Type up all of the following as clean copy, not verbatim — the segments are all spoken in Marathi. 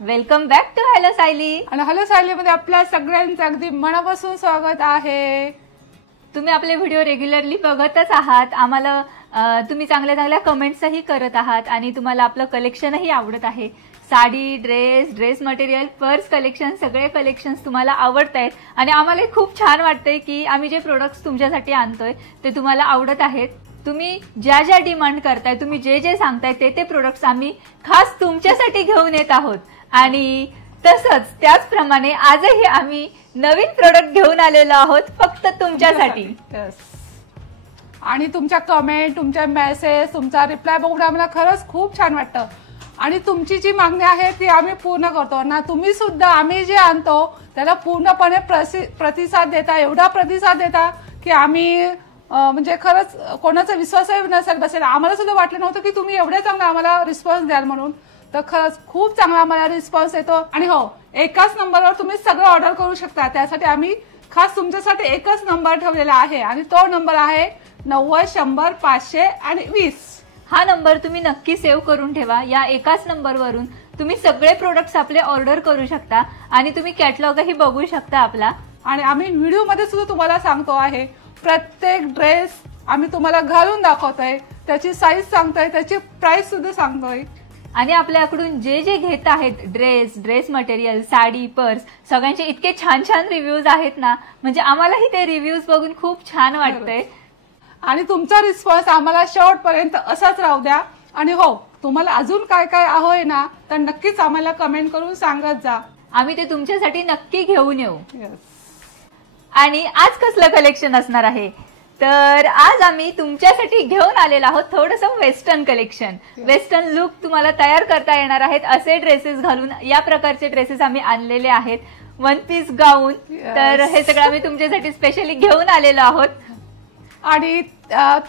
Welcome back to hello Sayali. आणि हॅलो सायली मध्ये आपल्या सगळ्यांचं अगदी मनापासून स्वागत आहे. तुम्ही आपले व्हिडिओ रेग्युलरली बघतच आहात. आम्हाला तुम्ही चांगल्या चांगल्या कमेंट्सही करत आहात आणि तुम्हाला आपलं कलेक्शनही आवडत आहे. Sari, dress material, purse collection, सगळे कलेक्शन्स तुम्हाला आवडत आहेत आणि आम्हाला खूप छान वाटतंय की आम्ही जे प्रोडक्ट्स तुमच्यासाठी आणतोय ते तुम्हाला आवडत आहेत. तुम्ही ज्या ज्या डिमांड करताय, तुम्ही जे जे सांगताय ते प्रोडक्ट्स आम्ही खास तुमच्यासाठी घेऊन येत आहोत. आणि तसंच त्याचप्रमाणे आजही आम्ही नवीन प्रोडक्ट घेऊन आलेलो आहोत फक्त तुमच्यासाठी. आणि तुमच्या कमेंट, तुमच्या मेसेज, तुमचा रिप्लाय बघून आम्हाला खरंच खूप छान वाटतं. आणि तुमची जी मागणी आहे ती आम्ही पूर्ण करतो ना. तुम्ही सुद्धा आम्ही जे आणतो त्याला पूर्णपणे प्रतिसाद देता, एवढा प्रतिसाद देता की आम्ही म्हणजे खरंच कोणाचा विश्वासही नसेल बसेल. आम्हाला सुद्धा वाटलं नव्हतं की तुम्ही एवढे चांगला आम्हाला रिस्पॉन्स द्याल म्हणून. तर खरंच खूप चांगला आम्हाला रिस्पॉन्स येतो. आणि हो, एकाच नंबरवर तुम्ही सगळं ऑर्डर करू शकता. त्यासाठी आम्ही खास तुमच्यासाठी एकच नंबर ठेवलेला आहे आणि तो नंबर आहे 90 100 500 आणि 20. हा नंबर तुम्ही नक्की सेव्ह करून ठेवा. या एकाच नंबरवरून तुम्ही सगळे प्रोडक्ट्स आपले ऑर्डर करू शकता आणि तुम्ही कॅटलॉगही बघू शकता आपला. आणि आम्ही व्हिडिओमध्ये सुद्धा तुम्हाला सांगतो आहे, प्रत्येक ड्रेस आम्ही तुम्हाला घालून दाखवतोय, त्याची साईज सांगतोय, त्याची प्राइस सुद्धा सांगतोय. आणि आपल्याकडून जे जे घेत आहेत ड्रेस मटेरियल, साडी, पर्स, सगळ्यांचे इतके छान छान रिव्ह्यूज आहेत ना, म्हणजे आम्हालाही ते रिव्ह्यूज बघून खूप छान वाटतंय. आणि तुमचा रिस्पॉन्स आम्हाला शेवटपर्यंत असाच राहू द्या. आणि हो, तुम्हाला अजून काय काय हवंय ना तर नक्कीच आम्हाला कमेंट करून सांगत जा. आम्ही ते तुमच्यासाठी नक्की घेऊन येऊ. आणि आज कसलं कलेक्शन असणार आहे तर आज आम्ही तुमच्यासाठी घेऊन आलेलो आहोत थोडंसं वेस्टर्न कलेक्शन. वेस्टर्न लुक तुम्हाला तयार करता येणार आहेत असे ड्रेसेस घालून. या प्रकारचे ड्रेसेस आम्ही आणलेले आहेत. वन पीस गाऊन. तर हे सगळं आम्ही तुमच्यासाठी स्पेशली घेऊन आलेलो आहोत. आणि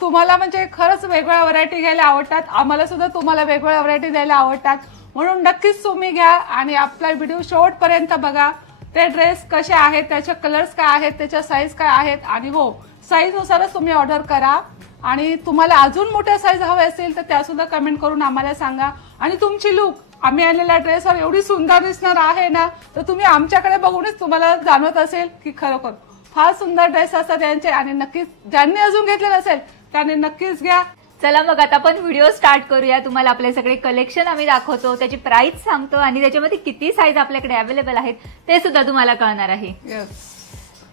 तुम्हाला म्हणजे खरंच वेगवेगळ्या व्हरायटी घ्यायला आवडतात. आम्हाला सुद्धा तुम्हाला वेगवेगळ्या व्हरायटी द्यायला आवडतात. म्हणून नक्कीच तुम्ही घ्या आणि आपला व्हिडिओ शेवटपर्यंत बघा. ते ड्रेस कसे आहेत, त्याचे कलर्स काय आहेत, त्याच्या साईज काय आहेत. आणि हो, साईज नुसारच तुम्ही ऑर्डर करा. आणि तुम्हाला अजून मोठ्या साईज हवे असतील तर त्या सुद्धा कमेंट करून आम्हाला सांगा. आणि तुमची लुक आम्ही आणलेल्या ड्रेसवर एवढी सुंदर दिसणार आहे ना, तर तुम्ही आमच्याकडे बघूनच तुम्हाला जाणवत असेल की खरोखर फार सुंदर ड्रेस असतात यांचे. आणि नक्कीच ज्यांनी अजून घेतलेलं असेल त्यांनी नक्कीच घ्या. चला मग आता आपण व्हिडिओ स्टार्ट करूया. तुम्हाला आपले सगळे कलेक्शन आम्ही दाखवतो, त्याची प्राइस सांगतो आणि त्याच्यामध्ये किती साईज आपल्याकडे अवेलेबल आहेत ते सुद्धा तुम्हाला कळणार आहे.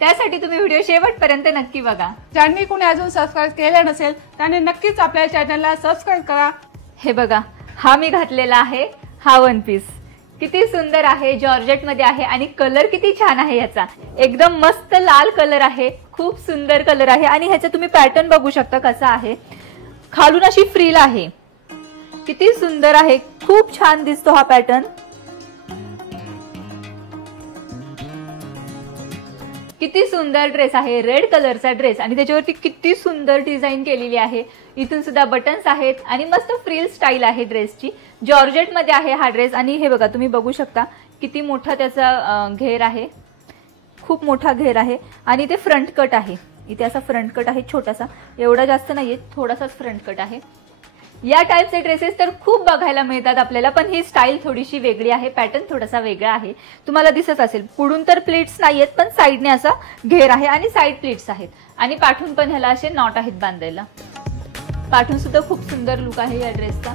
त्यासाठी तुम्ही व्हिडिओ शेवटपर्यंत नक्की बघा. ज्यांनी कोणी अजून सबस्क्राईब केलं नसेल त्यांनी नक्कीच आपल्या चॅनलला सबस्क्राईब करा. हे बघा, हा मी घातलेला आहे. हा वन पीस किती सुंदर आहे, जॉर्जेट मध्ये आहे आणि कलर किती छान आहे याचा. एकदम मस्त लाल कलर आहे, खूप सुंदर कलर आहे. आणि ह्याचा तुम्ही पॅटर्न बघू शकता कसा आहे. खालून अशी फ्रिल आहे, किती सुंदर आहे, खूप छान दिसतो हा पॅटर्न. किती सुंदर ड्रेस आहे, रेड कलरचा ड्रेस आणि त्याच्यावरती किती सुंदर डिझाईन केलेली आहे. इथून सुद्धा बटन्स आहेत आणि मस्त फ्रिल स्टाईल आहे ड्रेसची. जॉर्जेट मध्ये आहे हा ड्रेस. आणि हे बघा, तुम्ही बघू शकता किती मोठा त्याचा घेर आहे, खूप मोठा घेर आहे. आणि ते फ्रंट कट आहे. इथे असा फ्रंट कट आहे छोटासा, एवढा जास्त नाहीये, थोडासाच फ्रंट कट आहे. या टाईपचे ड्रेसेस तर खूप बघायला मिळतात आपल्याला, पण ही स्टाईल थोडीशी वेगळी आहे, पॅटर्न थोडासा वेगळा आहे. तुम्हाला दिसत असेल पुढून तर प्लीट्स नाहीयेत, पण साईडने असा घेर आहे आणि साईड प्लीट्स आहेत. आणि पाठून पण ह्याला असे नॉट आहेत बांधायला. पाठून सुद्धा खूप सुंदर लुक आहे या ड्रेसचा.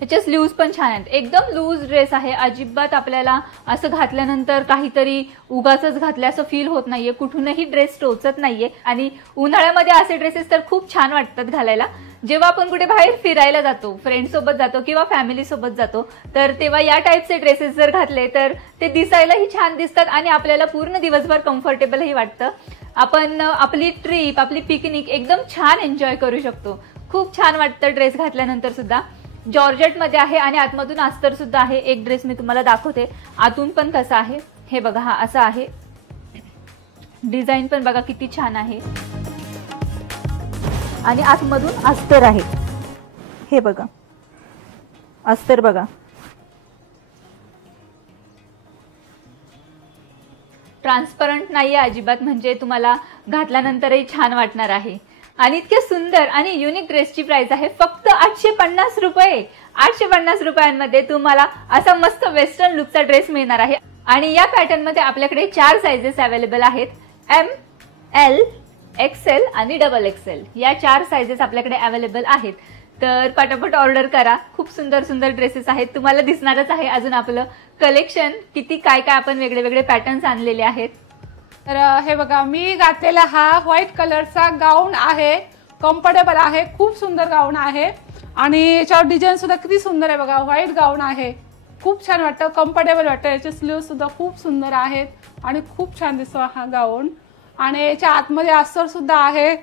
ह्याचे स्लीव्स पण छान आहेत. एकदम लूज ड्रेस आहे, अजिबात आपल्याला असं घातल्यानंतर काहीतरी उगाचच घातलं असं फील होत नाहीये. कुठूनही ड्रेस टोचत नाहीये. आणि उन्हाळ्यामध्ये असे ड्रेसेस तर खूप छान वाटतात घालायला. जेव्हा आपण कुठे बाहेर फिरायला जातो, फ्रेंड सोबत जातो किंवा फॅमिली सोबत जातो, तर तेव्हा या टाईपचे ड्रेसेस जर घातले तर ते दिसायलाही छान दिसतात आणि आपल्याला पूर्ण दिवसभर कम्फर्टेबलही वाटतं. आपण आपली ट्रिप, आपली पिकनिक एकदम छान एन्जॉय करू शकतो. खूप छान वाटतं ड्रेस घातल्यानंतर सुद्धा. जॉर्जेट मध्ये आहे आणि आतमधून अस्तर सुद्धा आहे. एक ड्रेस मी तुम्हाला दाखवते आतून पण कसा आहे. हे बघा, हा असा आहे. डिझाईन पण बघा किती छान आहे. आणि आतमधून अस्तर आहे. हे बघा, अस्तर बघा. ट्रान्सपरंट नाहीये अजिबात, म्हणजे तुम्हाला घातल्यानंतरही छान वाटणार आहे. आणि इतके सुंदर आणि युनिक ड्रेसची प्राइस आहे फक्त 850 रुपये. 850 रुपयांमध्ये तुम्हाला असा मस्त वेस्टर्न लुकचा ड्रेस मिळणार आहे. आणि या पॅटर्न मध्ये आपल्याकडे 4 साइजेस अवेलेबल आहेत. एम, एल, एक्सेल आणि डबल एक्सेल या 4 साइजेस आपल्याकडे अवेलेबल आहेत. तर पटापट ऑर्डर करा. खूप सुंदर सुंदर ड्रेसेस आहेत. तुम्हाला दिसणारच आहे अजून आपलं कलेक्शन किती काय काय आपण वेगळे वेगळे पॅटर्न्स आणलेले आहेत. तर हे बघा, मी घातलेला हा व्हाईट कलरचा गाऊन आहे. कम्फर्टेबल आहे, खूप सुंदर गाऊन आहे. आणि याच्यावर डिझाईन सुद्धा किती सुंदर आहे बघा. व्हाईट गाऊन आहे, खूप छान वाटतं, कम्फर्टेबल वाटतं. याचे स्लीव्ह सुद्धा खूप सुंदर आहेत आणि खूप छान दिसतो हा गाऊन. आणि याच्या आतमध्ये अस्तर सुद्धा आहे,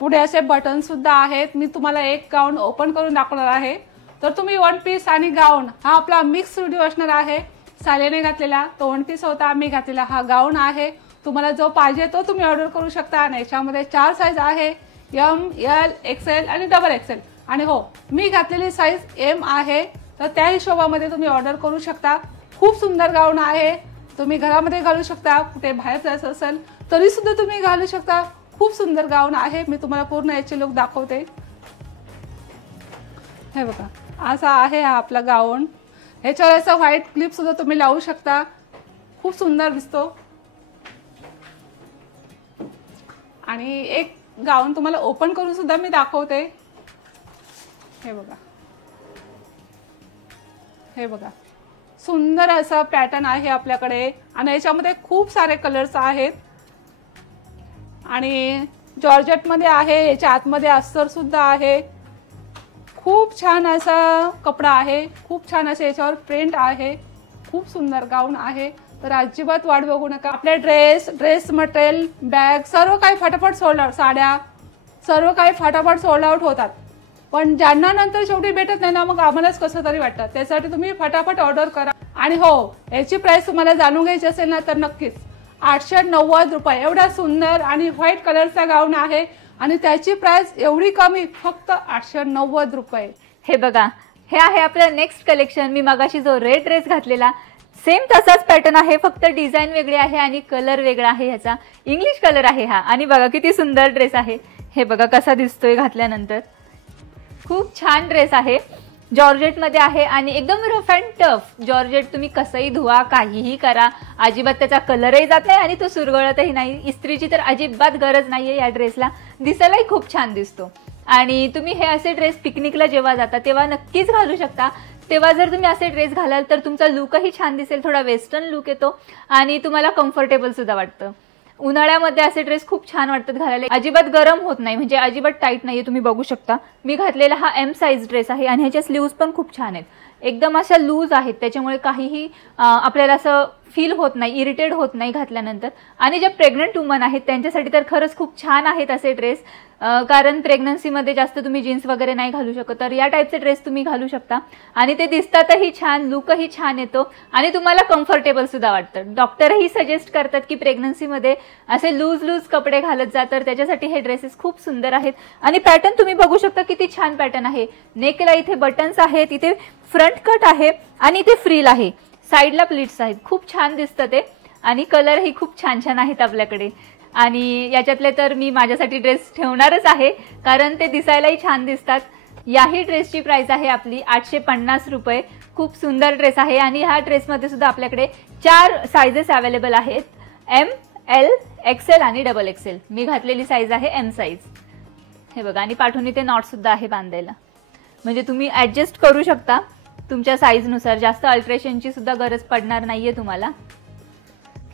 पुढे असे बटन सुद्धा आहेत. मी तुम्हाला एक गाऊन ओपन करून दाखवणार आहे. तर तुम्ही वन पीस आणि गाऊन हा आपला मिक्स व्हिडिओ असणार आहे. सालेने घातलेला तो वन पीस होता, मी घातलेला हा गाऊन आहे. तुम्हाला जो पाहिजे तो तुम्ही ऑर्डर करू शकता. आणि याच्यामध्ये 4 साईज आहे, एम, एल, एक्सेल आणि डबल एक्सेल. आणि हो, मी घातलेली साईज एम आहे, तर त्या हिशोबामध्ये तुम्ही ऑर्डर करू शकता. खूप सुंदर गाऊन आहे, तुम्ही घरामध्ये घालू शकता, कुठे बाहेर जायचं असेल तरी सुद्धा तुम्ही घालू शकता. खूप सुंदर गाऊन आहे. मी तुम्हाला पूर्ण याचे लुक दाखवते. हे बघा, असा आहे हा आपला गाऊन. ह्याच्यावर असा व्हाईट क्लिप सुद्धा तुम्ही लावू शकता, खूप सुंदर दिसतो. आणि एक गाऊन तुम्हाला ओपन करून सुद्धा मी दाखवते. हे बघा, हे बघा, सुंदर असा पॅटर्न आहे आपल्याकडे. आणि याच्यामध्ये खूप सारे कलर्स आहेत. आणि जॉर्जेट मध्ये आहे, याच्या आतमध्ये अस्तर सुद्धा आहे. खूप छान असा कपडा आहे, खूप छान असे याच्यावर प्रिंट आहे. खूप सुंदर गाऊन आहे. तर अजिबात वाट बघू नका. आपले ड्रेस मटेरियल, बॅग सर्व काही फटाफट सोल्ड आउट, साड्या सर्व काही फटाफट सोल्ड आउट होतात. पण ज्यांना नंतर शेवटी भेटत नाही ना, मग आम्हालाच कसं तरी वाटतं. त्यासाठी तुम्ही फटाफट ऑर्डर करा. आणि हो, याची प्राइस तुम्हाला जाणून घ्यायची असेल ना, तर नक्कीच 890 रुपये. एवढा सुंदर आणि व्हाईट कलरचा गाऊन आहे आणि त्याची प्राइस एवढी कमी, फक्त 890 रुपये. हे बघा, हे आहे आपलं नेक्स्ट कलेक्शन. मी मगाशी जो रेड ड्रेस घातलेला सेम तसाच पॅटर्न आहे, फक्त डिझाईन वेगळी आहे आणि कलर वेगळा आहे. ह्याचा इंग्लिश कलर आहे हा. आणि बघा किती सुंदर ड्रेस आहे. हे बघा कसा दिसतोय घातल्यानंतर. खूप छान ड्रेस आहे. जॉर्जेट मध्ये आहे आणि एकदम रफ अँड टफ. जॉर्जेट तुम्ही कसंही धुवा, काहीही करा, अजिबात त्याचा कलरही जात नाही आणि तो सुरगळतही नाही. इस्त्रीची तर अजिबात गरज नाहीये या ड्रेसला. दिसायलाही खूप छान दिसतो. आणि तुम्ही हे असे ड्रेस पिकनिकला जेव्हा जाता तेव्हा नक्कीच घालू शकता. तेव्हा जर तुम्ही असे ड्रेस घालाल तर तुमचा लुकही छान दिसेल, थोडा वेस्टर्न लुक येतो आणि तुम्हाला कम्फर्टेबल सुद्धा वाटतं. उन्हाळ्यामध्ये असे ड्रेस खूप छान वाटतात घालायला. अजिबात गरम होत नाही, म्हणजे अजिबात टाईट नाहीये. तुम्ही बघू शकता मी घातलेला हा एम साईज ड्रेस आहे आणि ह्याच्या स्लीव्ज पण खूप छान आहेत. एकदम अशा लूज आहेत, त्याच्यामुळे काहीही आपल्याला असं फील होत नाही, इरिटेट होत नाही घातल्यानंतर. आणि जे प्रेग्नंट वुमन आहेत त्यांच्यासाठी तर खरंच खूप छान आहेत असे ड्रेस. कारण प्रेग्नन्सीमध्ये जास्त तुम्ही जीन्स वगैरे नाही घालू शकत, तर या टाईपचे ड्रेस तुम्ही घालू शकता. आणि ते दिसतातही छान, लुकही छान येतो आणि तुम्हाला कम्फर्टेबल सुद्धा वाटतं. डॉक्टरही सजेस्ट करतात की प्रेग्नन्सीमध्ये असे लूज कपडे घालत जा, तर त्याच्यासाठी हे ड्रेसेस खूप सुंदर आहेत. आणि पॅटर्न तुम्ही बघू शकता किती छान पॅटर्न आहे. नेकला इथे बटन्स आहेत, इथे फ्रंट कट आहे आणि इथे फ्रिल आहे, साईडला प्लीट्स आहेत. खूप छान दिसतं ते. आणि कलरही खूप छान छान आहेत आपल्याकडे. आणि याच्यातले तर मी माझ्यासाठी ड्रेस ठेवणारच आहे, कारण ते दिसायलाही छान दिसतात. याही ड्रेसची प्राइस आहे आपली 850 रुपये. खूप सुंदर ड्रेस आहे. आणि ह्या ड्रेसमध्ये सुद्धा आपल्याकडे 4 साइजेस अवेलेबल आहेत, एम, एल, एक्सेल आणि डबल एक्सेल. मी घातलेली साईज आहे एम साईज. हे बघा, आणि पाठून इथे नॉट सुद्धा आहे बांधायला, म्हणजे तुम्ही ऍडजस्ट करू शकता तुमच्या साईजनुसार. जास्त अल्ट्रेशनची सुद्धा गरज पडणार नाहीये तुम्हाला.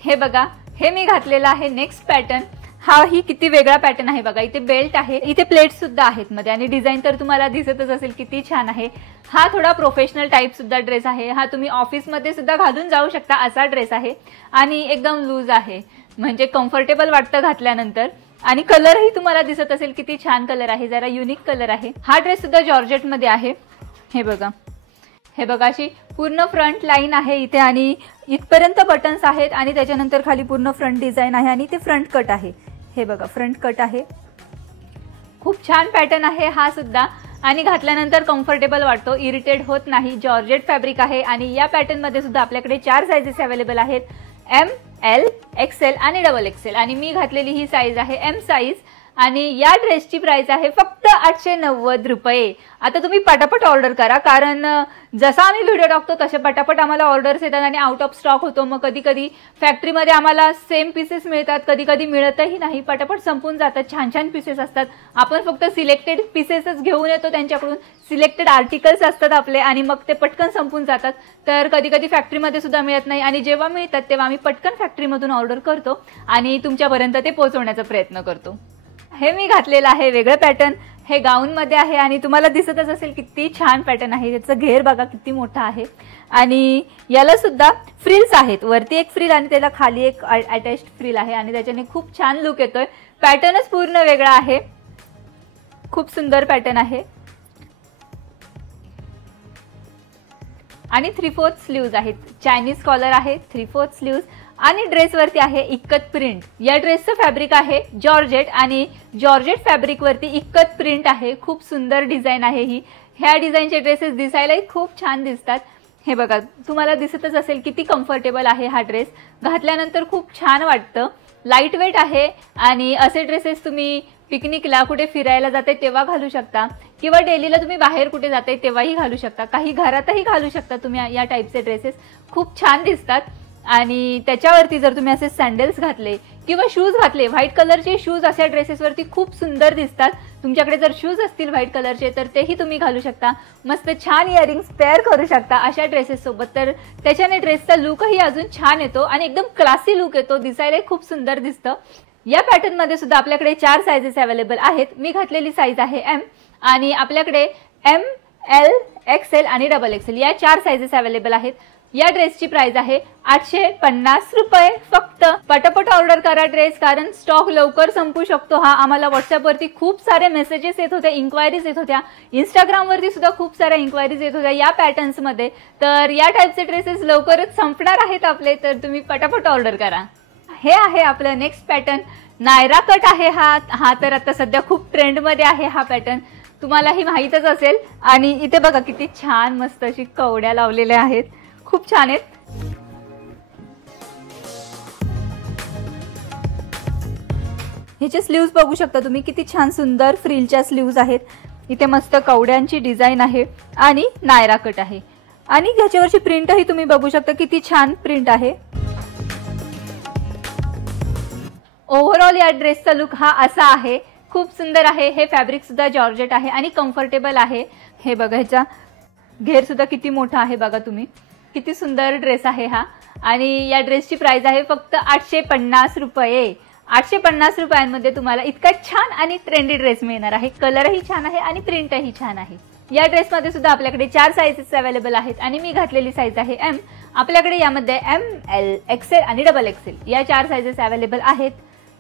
हे बघा, हे मी घातलेलं आहे नेक्स्ट पॅटर्न. हा ही किती वेगळा पॅटर्न आहे बघा. इथे बेल्ट आहे, इथे प्लेट सुद्धा आहेत मध्ये आणि डिझाईन तर तुम्हाला दिसतच असेल किती छान आहे. हा थोडा प्रोफेशनल टाईप सुद्धा ड्रेस आहे. हा तुम्ही ऑफिसमध्ये सुद्धा घालून जाऊ शकता असा ड्रेस आहे. आणि एकदम लूज आहे, म्हणजे कम्फर्टेबल वाटतं घातल्यानंतर. आणि कलरही तुम्हाला दिसत असेल किती छान कलर आहे, जरा युनिक कलर आहे. हा ड्रेस सुद्धा जॉर्जेट मध्ये आहे. हे बघा, हे बघा, अशी पूर्ण फ्रंट लाईन आहे इथे आणि इथपर्यंत बटन्स आहेत आणि त्याच्यानंतर खाली पूर्ण फ्रंट डिझाईन आहे आणि ते फ्रंट कट आहे. हे बघा, फ्रंट कट आहे. खूप छान पॅटर्न आहे हा सुद्धा आणि घातल्यानंतर कम्फर्टेबल वाटतो, इरिटेट होत नाही. जॉर्जेट फॅब्रिक आहे आणि या पॅटर्न मध्ये सुद्धा आपल्याकडे 4 साइजेस अवेलेबल आहेत, एम, एल, एक्सेल आणि डबल एक्सेल. आणि मी घातलेली ही साईज आहे एम साईज. आणि या ड्रेसची प्राइस आहे फक्त 890 रुपये। आता तुम्ही पटापट ऑर्डर करा, कारण जसा आम्ही व्हिडिओ टाकतो तसे पटापट आम्हाला ऑर्डर्स येतात आणि आउट ऑफ स्टॉक होतो। मग कधी कधी फॅक्टरीमध्ये आम्हाला सेम पीसेस मिळतात, कधी कधी मिळतही नाही, पटापट संपून जातात। छान छान पीसेस असतात, आपण फक्त सिलेक्टेड पीसेसच घेऊन येतो त्यांच्याकडून, सिलेक्टेड आर्टिकल्स असतात आपले आणि मग ते पटकन संपून जातात। तर कधी कधी फॅक्टरीमध्ये सुद्धा मिळत नाही आणि जेव्हा मिळतात तेव्हा आम्ही पटकन फॅक्टरीमधून ऑर्डर करतो आणि तुमच्यापर्यंत ते पोहोचवण्याचा प्रयत्न करतो। हे मी घातलेलं आहे वेगळं पॅटर्न, हे गाऊन मध्ये आहे आणि तुम्हाला दिसतच असेल किती छान पॅटर्न आहे। याचं घेर बघा किती मोठा आहे आणि याला सुद्धा फ्रिल्स आहेत, वरती एक फ्रिल आणि त्याला खाली एक अटॅच्ड फ्रिल आहे आणि त्याच्याने खूप छान लुक येतोय। पॅटर्नच पूर्ण वेगळा आहे, खूप सुंदर पॅटर्न आहे आणि 3/4 स्लीव्ज आहेत, चायनीज कॉलर आहे, 3/4 स्लीव्ज आणि ड्रेसवरती आहे इक्कत प्रिंट। या ड्रेसचं फॅब्रिक आहे जॉर्जेट आणि जॉर्जेट फॅब्रिक वरती इक्कत प्रिंट आहे। खूप सुंदर डिझाईन आहे ही। ह्या डिझाईनचे ड्रेसेस दिसायलाही खूप छान दिसतात। हे बघा तुम्हाला दिसतच असेल किती कम्फर्टेबल आहे हा ड्रेस, घातल्यानंतर खूप छान वाटतं, लाईट वेट आहे आणि असे ड्रेसेस तुम्ही पिकनिकला कुठे फिरायला जाते तेव्हा घालू शकता किंवा डेलीला तुम्ही बाहेर कुठे जाते तेव्हाही घालू शकता, काही घरातही घालू शकता तुम्ही। या टाईपचे ड्रेसेस खूप छान दिसतात आणि त्याच्यावरती जर तुम्ही असे सॅन्डल्स घातले किंवा शूज घातले, व्हाईट कलरचे शूज अशा ड्रेसेसवरती खूप सुंदर दिसतात। तुमच्याकडे जर शूज असतील व्हाईट कलरचे तर तेही तुम्ही घालू शकता, मस्त छान इयरिंग्स पेअर करू शकता अशा ड्रेसेस सोबत, तर त्याच्याने ड्रेसचा लुकही अजून छान येतो आणि एकदम क्लासी लुक येतो, दिसायलाही खूप सुंदर दिसतं। या पॅटर्न मध्ये सुद्धा आपल्याकडे 4 साइजेस अवेलेबल आहेत। मी घातलेली साईज आहे एम आणि आपल्याकडे एम, एल, एक्सएल आणि डबल एक्सएल या 4 साइजेस अवेलेबल आहेत। या ड्रेसची प्राइस आहे 850 रुपये फक्त। पटापट ऑर्डर करा ड्रेस, कारण स्टॉक लवकर संपू शकतो हा। आम्हाला व्हॉट्सअपवरती खूप सारे मेसेजेस येत होते, इन्क्वायरीज येत होत्या, इंस्टाग्रामवरती सुद्धा खूप साऱ्या इन्क्वायरीज येत होत्या या पॅटर्न्समध्ये। तर या टाईपचे ड्रेसेस लवकरच संपणार आहेत आपले, तर तुम्ही पटापट ऑर्डर करा। हे आहे आपलं नेक्स्ट पॅटर्न, नायरा कट आहे हा तर आता सध्या खूप ट्रेंडमध्ये आहे हा पॅटर्न, तुम्हालाही माहीतच असेल। आणि इथे बघा किती छान मस्त अशी कवड्या लावलेल्या आहेत, खूप छान आहेत। ह्याचे स्लीव्ज बघू शकता तुम्ही, किती छान सुंदर फ्रिलच्या स्लीव्ज आहेत। इथे मस्त कवड्यांची डिझाईन आहे आणि नायरा कट आहे आणि ह्याच्यावरची प्रिंटही तुम्ही बघू शकता, किती छान प्रिंट आहे। ओव्हरऑल या ड्रेसचा लुक हा असा आहे, खूप सुंदर आहे। हे फॅब्रिक सुद्धा जॉर्जेट आहे आणि कम्फर्टेबल आहे। हे बघा ह्याचा घेर सुद्धा किती मोठा आहे, बघा तुम्ही किती सुंदर ड्रेस आहे हा आणि या ड्रेसची प्राइस आहे फक्त 850 रुपये। 850 रुपयांमध्ये तुम्हाला इतका छान आणि ट्रेंडी ड्रेस मिळणार आहे, कलरही छान आहे आणि प्रिंटही छान आहे। या ड्रेसमध्ये सुद्धा आपल्याकडे 4 साइजेस अवेलेबल आहेत आणि मी घातलेली साईज आहे एम। आपल्याकडे यामध्ये एम, एल, एक्सएल आणि डबल एक्सएल या 4 साइजेस अवेलेबल आहेत,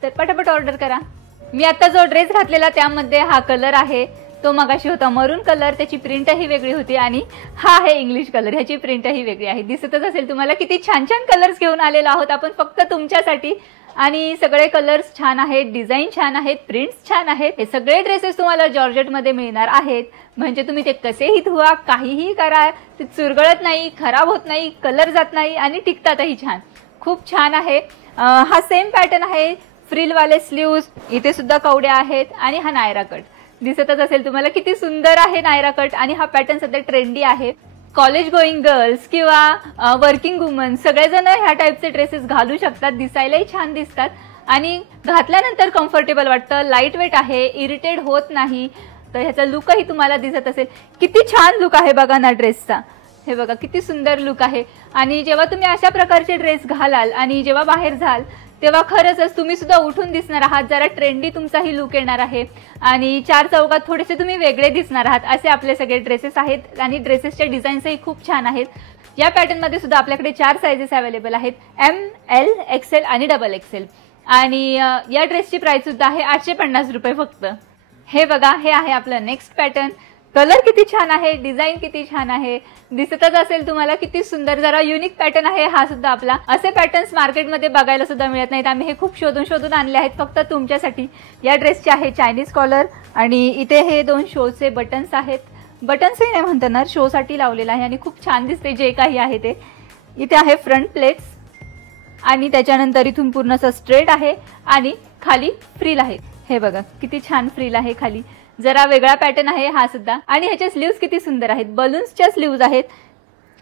तर पटापट ऑर्डर करा। मी आता जो ड्रेस घातलेला त्यामध्ये हा कलर आहे, तो मगाशी होता मरून कलर, त्याची प्रिंटही वेगळी होती आणि हा आहे इंग्लिश कलर, ह्याची प्रिंटही वेगळी आहे। दिसतच असेल तुम्हाला किती छान छान कलर्स घेऊन आलेलो आहोत आपण फक्त तुमच्यासाठी आणि सगळे कलर्स छान आहेत, डिझाईन छान आहेत, प्रिंट्स छान आहेत। हे सगळे ड्रेसेस तुम्हाला जॉर्जेटमध्ये मिळणार आहेत, म्हणजे तुम्ही ते कसेही धुवा, काहीही करा, ते चुरगळत नाही, खराब होत नाही, कलर जात नाही आणि टिकतातही छान। खूप छान आहे। हा सेम पॅटर्न आहे, फ्रिलवाले स्लीव्ज, इथे सुद्धा कवड्या आहेत आणि हा नायरा कट दिसतच असेल तुम्हाला, किती सुंदर आहे नायरा कट आणि हा पॅटर्न सध्या ट्रेंडी आहे। कॉलेज गोईंग गर्ल्स किंवा वर्किंग वुमन सगळेजण ह्या टाईपचे ड्रेसेस घालू शकतात, दिसायलाही छान दिसतात आणि घातल्यानंतर कम्फर्टेबल वाटतं, लाईट वेट आहे, इरिटेट होत नाही। तर ह्याचा लुकही तुम्हाला दिसत असेल, किती छान लुक आहे बघा ना ड्रेसचा। हे बघा किती सुंदर लुक आहे आणि जेव्हा तुम्ही अशा प्रकारचे ड्रेस घालाल आणि जेव्हा बाहेर जाल तेव्हा खरंच तुम्ही सुद्धा उठून दिसणार आहात, जरा ट्रेंडी तुमचाही लुक येणार आहे आणि 4 चौकात थोडेसे तुम्ही वेगळे दिसणार आहात। असे आपले सगळे ड्रेसेस आहेत आणि ड्रेसेसच्या डिझाईन्सही खूप छान आहेत। या पॅटर्नमध्ये सुद्धा आपल्याकडे 4 साइजेस अवेलेबल आहेत, एम, एल, एक्सएल आणि डबल एक्सएल आणि या ड्रेसची प्राइस सुद्धा आहे 850 रुपये फक्त। हे बघा, हे आहे आपलं नेक्स्ट पॅटर्न, कलर किती छान आहे, डिझाईन किती छान आहे, दिसतच असेल तुम्हाला किती सुंदर, जरा युनिक पॅटर्न आहे हा सुद्धा आपला। असे पॅटर्न्स मार्केटमध्ये बघायला सुद्धा मिळत नाहीत, आम्ही हे खूप शोधून शोधून आणले आहेत फक्त तुमच्यासाठी। या ड्रेसचे आहे चायनीज कॉलर आणि इथे हे 2 शोचे बटन्स आहेत, बटन्सही नाही म्हणताना शोसाठी लावलेलं आहे आणि खूप छान दिसते जे काही आहे ते। इथे आहे फ्रंट प्लेट्स आणि त्याच्यानंतर इथून पूर्ण असं स्ट्रेट आहे आणि खाली फ्रिल आहे। हे बघा किती छान फ्रिल आहे खाली, जरा वेगळा पॅटर्न आहे हा सुद्धा. आणि ह्याचे स्लीव्स किती सुंदर आहेत, बलून्सच्या स्लीव्ज आहेत,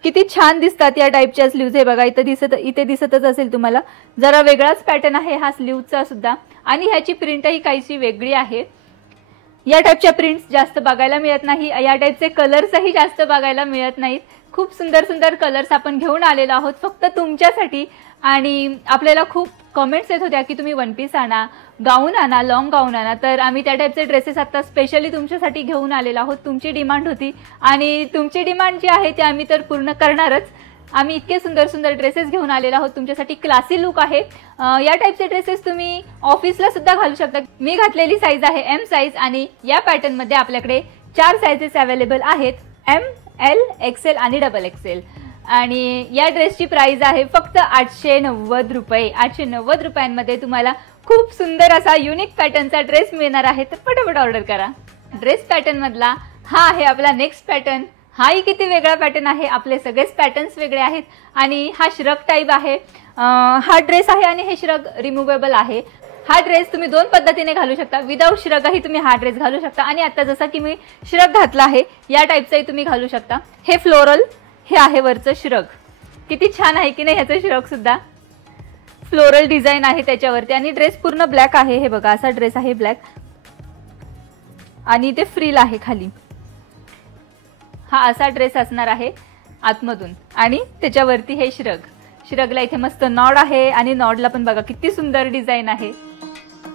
किती छान दिसतात या टाईपच्या स्लीव्ज. हे बघा इथे दिसतच असेल तुम्हाला, जरा वेगळाच पॅटर्न आहे हा स्लीव्हचा सुद्धा. आणि ह्याची प्रिंटही काहीशी वेगळी आहे. या टाईपच्या प्रिंट्स जास्त बघायला मिळत नाही, या टाईपचे कलर्सही जास्त बघायला मिळत नाहीत. खूप सुंदर सुंदर कलर्स आपण घेऊन आलेलो आहोत फक्त तुमच्यासाठी. आणि आपल्याला खूप कमेंट्स येत होत्या की तुम्ही वन पीस आणा, गाऊन आणा, लॉंग गाऊन आणा. तर आम्ही त्या टाईपचे ड्रेसेस आता स्पेशली तुमच्यासाठी घेऊन आलेलो आहोत. तुमची डिमांड होती आणि तुमची डिमांड जी आहे ती आम्ही तर पूर्ण करणारच. आम्ही इतके सुंदर सुंदर ड्रेसेस घेऊन आलेलो आहोत तुमच्यासाठी. क्लासी लुक आहे. या टाईपचे ड्रेसेस तुम्ही ऑफिसला सुद्धा घालू शकता. मी घातलेली साईज आहे एम साईज आणि या पॅटर्नमध्ये आपल्याकडे 4 साईजेस अवेलेबल आहेत, एम, एल, एक्सेल आणि डबल एक्सेल. आणि या ड्रेसची प्राइस आहे फक्त 890 रुपये. 890 रुपयांमध्ये तुम्हाला खूप सुंदर असा युनिक पॅटर्नचा ड्रेस मिळणार आहे. तर पटापट ऑर्डर करा. ड्रेस पॅटर्न मधला हा आहे आपला नेक्स्ट पॅटर्न. हाही किती वेगळा पॅटर्न आहे, आपले सगळेच पॅटर्न्स वेगळे आहेत. आणि हा श्रग टाईप आहे. हा ड्रेस आहे आणि हे श्रग रिमुवेबल आहे. हा ड्रेस तुम्ही 2 पद्धतीने घालू शकता. विदाऊट श्रगही तुम्ही हा ड्रेस घालू शकता आणि आता जसा की मी श्रग घातला आहे या टाईपचाही तुम्ही घालू शकता. हे फ्लोरल, हे आहे वरचं श्रग. किती छान आहे की नाही ह्याचं श्रग सुद्धा. फ्लोरल डिझाईन आहे त्याच्यावरती आणि ड्रेस पूर्ण ब्लॅक आहे. हे बघा असा ड्रेस आहे ब्लॅक आणि ते फ्रिल आहे खाली. हा असा ड्रेस असणार आहे आतमधून आणि त्याच्यावरती हे श्रग. श्रगला इथे मस्त नॉड आहे आणि नॉडला पण बघा किती सुंदर डिझाईन आहे,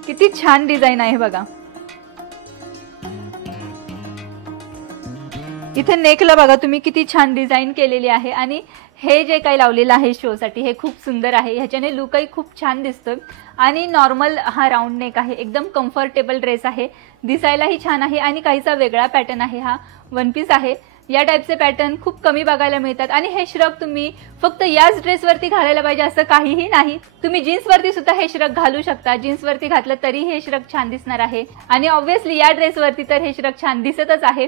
किती छान डिझाईन आहे बघा. इथे नेकला बघा तुम्ही किती छान डिझाईन केलेली आहे. आणि हे जे काही लावलेलं आहे शोसाठी हे खूप सुंदर आहे. ह्याच्याने लुकही खूप छान दिसतोय. आणि नॉर्मल हा राऊंड नेक आहे, एकदम कम्फर्टेबल ड्रेस आहे, दिसायलाही छान आहे आणि काहीसा वेगळा पॅटर्न आहे. हा वन पीस आहे. या टाईपचे पॅटर्न खूप कमी बघायला मिळतात. आणि हे श्रग तुम्ही फक्त याच ड्रेसवरती घालायला पाहिजे असं काहीही नाही. तुम्ही जीन्सवरती सुद्धा हे श्रग घालू शकता. जीन्सवरती घातलं तरी हे श्रग छान दिसणार आहे. आणि ऑब्व्हियसली या ड्रेसवरती तर हे श्रग छान दिसतच आहे.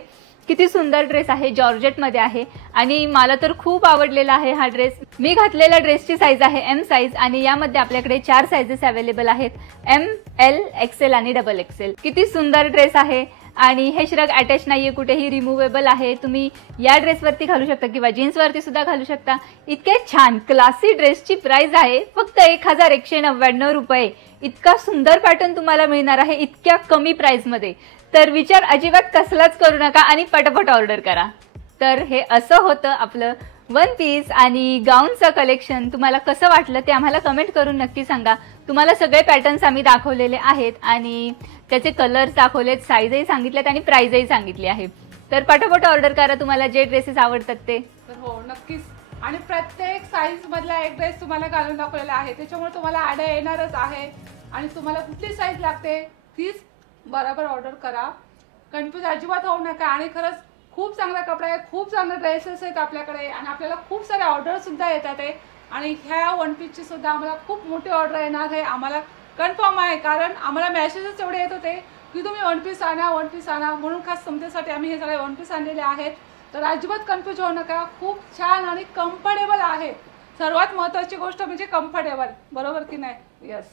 किती सुंदर ड्रेस आहे, जॉर्जेटमध्ये आहे आणि मला तर खूप आवडलेला आहे हा ड्रेस. मी घातलेल्या ड्रेसची साईज आहे एम साईज आणि यामध्ये आपल्याकडे 4 साईजेस अवेलेबल आहेत, एम, एल, एक्सेल आणि डबल एक्सेल. किती सुंदर ड्रेस आहे आणि हे श्रग अटॅच नाहीये कुठेही, रिमुवेबल आहे. तुम्ही या ड्रेसवरती घालू शकता किंवा जीन्सवरती सुद्धा घालू शकता. इतके छान क्लासी ड्रेसची प्राइस आहे फक्त 1199 रुपये. इतका सुंदर पॅटर्न तुम्हाला मिळणार आहे इतक्या कमी प्राइसमध्ये. तर विचार अजिबात कसलाच करू नका आणि पटापट ऑर्डर करा. तर हे असं होतं आपलं वन पीस आणि गाऊनचं कलेक्शन. तुम्हाला कसं वाटलं ते आम्हाला कमेंट करून नक्की सांगा. तुम्हाला सगळे पॅटर्न्स आम्ही दाखवलेले आहेत आणि त्याचे कलर्स दाखवलेत, साईजही सांगितलेत आणि प्राइसही सांगितली आहे. तर पटापट ऑर्डर करा तुम्हाला जे ड्रेसेस आवडतात ते. तर हो नक्कीच. आणि प्रत्येक साईज मधला एक ड्रेस तुम्हाला घालून दाखवलेला आहे, त्याच्यामुळे तुम्हाला आयडिया येणारच आहे. आणि तुम्हाला कुठली साईज लागते तीच बरोबर ऑर्डर करा. कन्फ्यूज अजिबात होऊ नका. आणि खरंच खूप चांगला कपडा आहे, खूप चांगले ड्रेसेस आहेत आपल्याकडे आणि आपल्याला खूप सारे ऑर्डर सुद्धा येतात आहे. आणि ह्या वन पीसची सुद्धा आम्हाला खूप मोठी ऑर्डर येणार आहे, आम्हाला कन्फर्म आहे. कारण आम्हाला मेसेजेस एवढे येत होते की तुम्ही वन पीस आणा, वन पीस आणा, म्हणून खास तुमच्यासाठी आम्ही हे सगळे वन पीस आणलेले आहेत. तर अजिबात कन्फ्यूज होऊ नका. खूप छान आणि कम्फर्टेबल आहे. सर्वात महत्त्वाची गोष्ट म्हणजे कम्फर्टेबल, बरोबर की नाही? यस.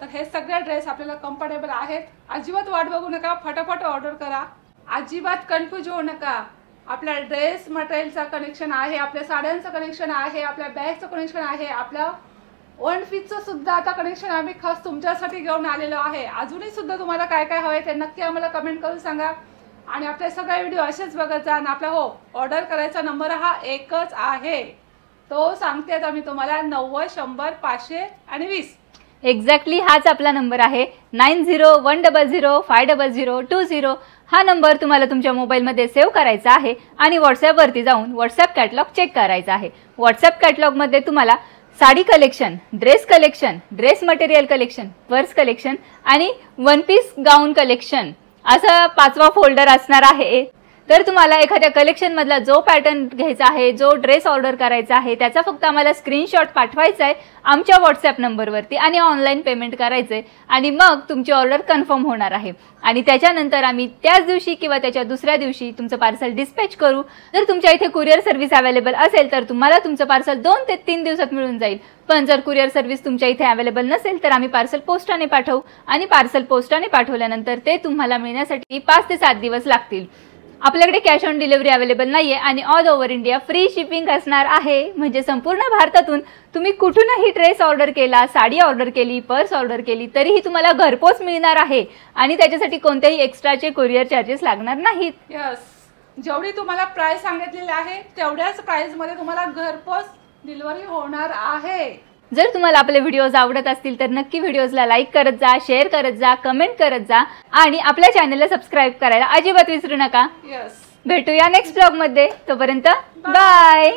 तर हे सगळे ड्रेस आपल्याला कम्फर्टेबल आहेत. अजिबात वाट बघू नका, फटाफट ऑर्डर करा. अजिबात कन्फ्यूज होऊ नका. आपल्या ड्रेस मटेरियलचा कनेक्शन आहे, आपल्या साड्यांचं कनेक्शन आहे, आपल्या बॅगचं कनेक्शन आहे, आपल्या वन पीसचं सुद्धा आता कनेक्शन आम्ही खास तुमच्यासाठी घेऊन आलेलो आहे. अजूनही सुद्धा तुम्हाला काय काय हवंय ते नक्की आम्हाला कमेंट करून सांगा. आणि आपले सगळे व्हिडिओ असेच बघत जा. आणि आपला हो ऑर्डर करायचा नंबर हा एकच आहे, तो सांगतेच आम्ही तुम्हाला, 90 100 500 आणि 20. एक्झॅक्टली हाच आपला नंबर आहे. 9010050020. हा नंबर तुम्हाला तुमच्या मोबाईलमध्ये सेव्ह करायचा आहे आणि व्हॉट्सॲपवरती जाऊन व्हॉट्सॲप कॅटलॉग चेक करायचा आहे. व्हॉट्सॲप कॅटलॉगमध्ये तुम्हाला sari collection, dress collection, dress material collection, purse collection आणि वन पीस गाऊन कलेक्शन असा 5वा फोल्डर असणार आहे. तर तुम्हाला एखाद्या कलेक्शन मधला जो पॅटर्न घ्यायचा आहे, जो ड्रेस ऑर्डर करायचा आहे, त्याचा फक्त आम्हाला स्क्रीनशॉट पाठवायचा आहे आमच्या व्हॉट्सअप नंबरवरती आणि ऑनलाईन पेमेंट करायचंय आणि मग तुमची ऑर्डर कन्फर्म होणार आहे आणि त्याच्यानंतर आम्ही त्याच दिवशी किंवा त्याच्या दुसऱ्या दिवशी तुमचं पार्सल डिस्पॅच करू। जर तुमच्या इथे कुरिअर सर्व्हिस अवेलेबल असेल तर तुम्हाला तुमचं पार्सल 2 ते 3 दिवसात मिळून जाईल। पण जर कुरिअर सर्व्हिस तुमच्या इथे अवेलेबल नसेल तर आम्ही पार्सल पोस्टाने पाठवू आणि पार्सल पोस्टाने पाठवल्यानंतर ते तुम्हाला मिळण्यासाठी 5 ते 7 दिवस लागतील। आपल्याकडे कॅश ऑन डिलिव्हरी अवेलेबल नाहीये आणि all over India free shipping असणार आहे। म्हणजे संपूर्ण भारतातून तुम्ही कुठूनही ड्रेस ऑर्डर केला, साडी ऑर्डर केली, पर्स ऑर्डर केली तरीही तुम्हाला घरपोच मिळणार आहे आणि त्याच्यासाठी कोणत्याही एक्स्ट्राचे कुरिअर चार्जेस लागणार नाहीत। यस, जेवढी तुम्हाला प्राइस सांगितलेली आहे तेवढ्याच प्राइस मध्ये तुम्हाला घरपोच डिलिव्हरी होणार आहे। जर तुम्हाला आपले व्हिडिओज आवडत असतील तर नक्की व्हिडिओजला लाईक करत जा, शेअर करत जा, कमेंट करत जा आणि आपल्या चॅनलला सबस्क्राईब करायला अजिबात विसरू नका। यस, भेटूया नेक्स्ट ब्लॉग मध्ये, तोपर्यंत बाय।